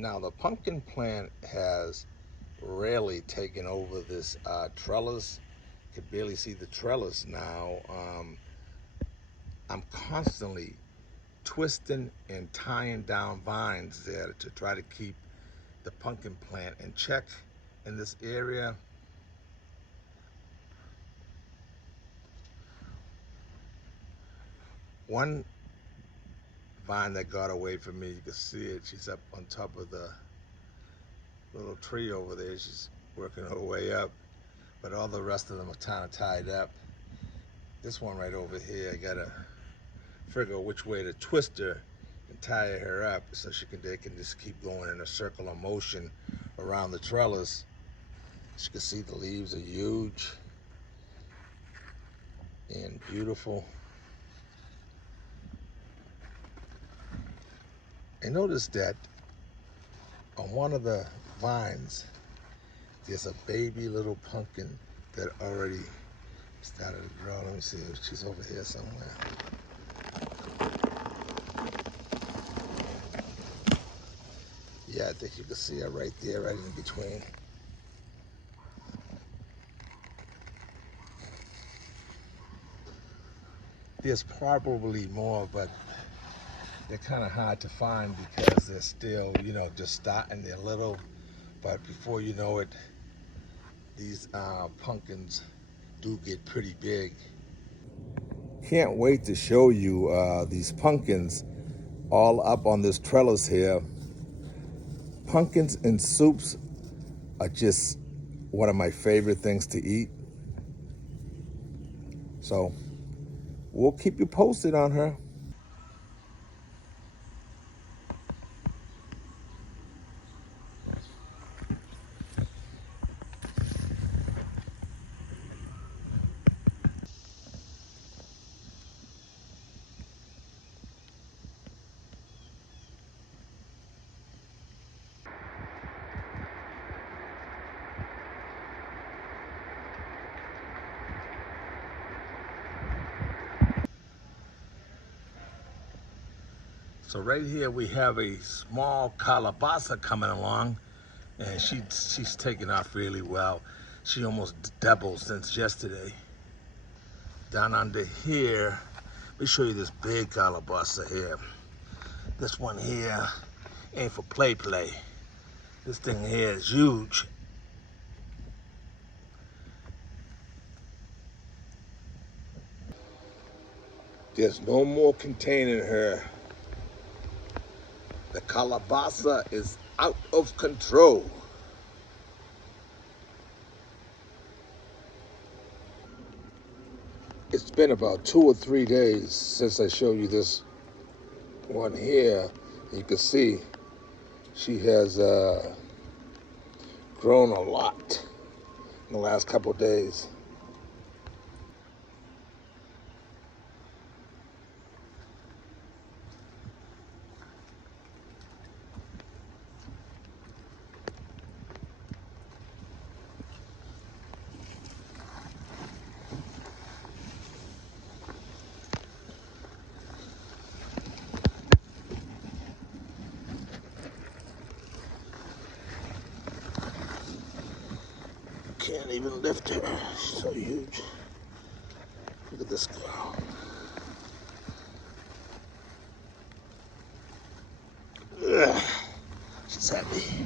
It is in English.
Now the pumpkin plant has really taken over this trellis. You can barely see the trellis now. I'm constantly twisting and tying down vines there to try to keep the pumpkin plant in check in this area. One vine that got away from me, you can see it, she's up on top of the little tree over there. She's working her way up, but all the rest of them are kind of tied up. This one right over here, I gotta figure out which way to twist her and tie her up so they can just keep going in a circular motion around the trellis. As you can see, the leaves are huge and beautiful. I noticed that on one of the vines, there's a baby little pumpkin that already started to grow. Let me see if she's over here somewhere. Yeah, I think you can see her right there, right in between. There's probably more, but they're kind of hard to find because they're still, just starting. They're little, but before you know it, these pumpkins do get pretty big. Can't wait to show you these pumpkins all up on this trellis here. Pumpkins and soups are just one of my favorite things to eat. So we'll keep you posted on her. So right here we have a small Calabasa coming along, and she's taking off really well. She almost doubled since yesterday. Down under here, let me show you this big Calabasa here. This one here ain't for play. This thing here is huge. There's no more containing her. The Calabasa is out of control. It's been about 2 or 3 days since I showed you this one here. You can see she has grown a lot in the last couple of days. Can't even lift her. She's so huge. Look at this girl. Ugh. She's heavy.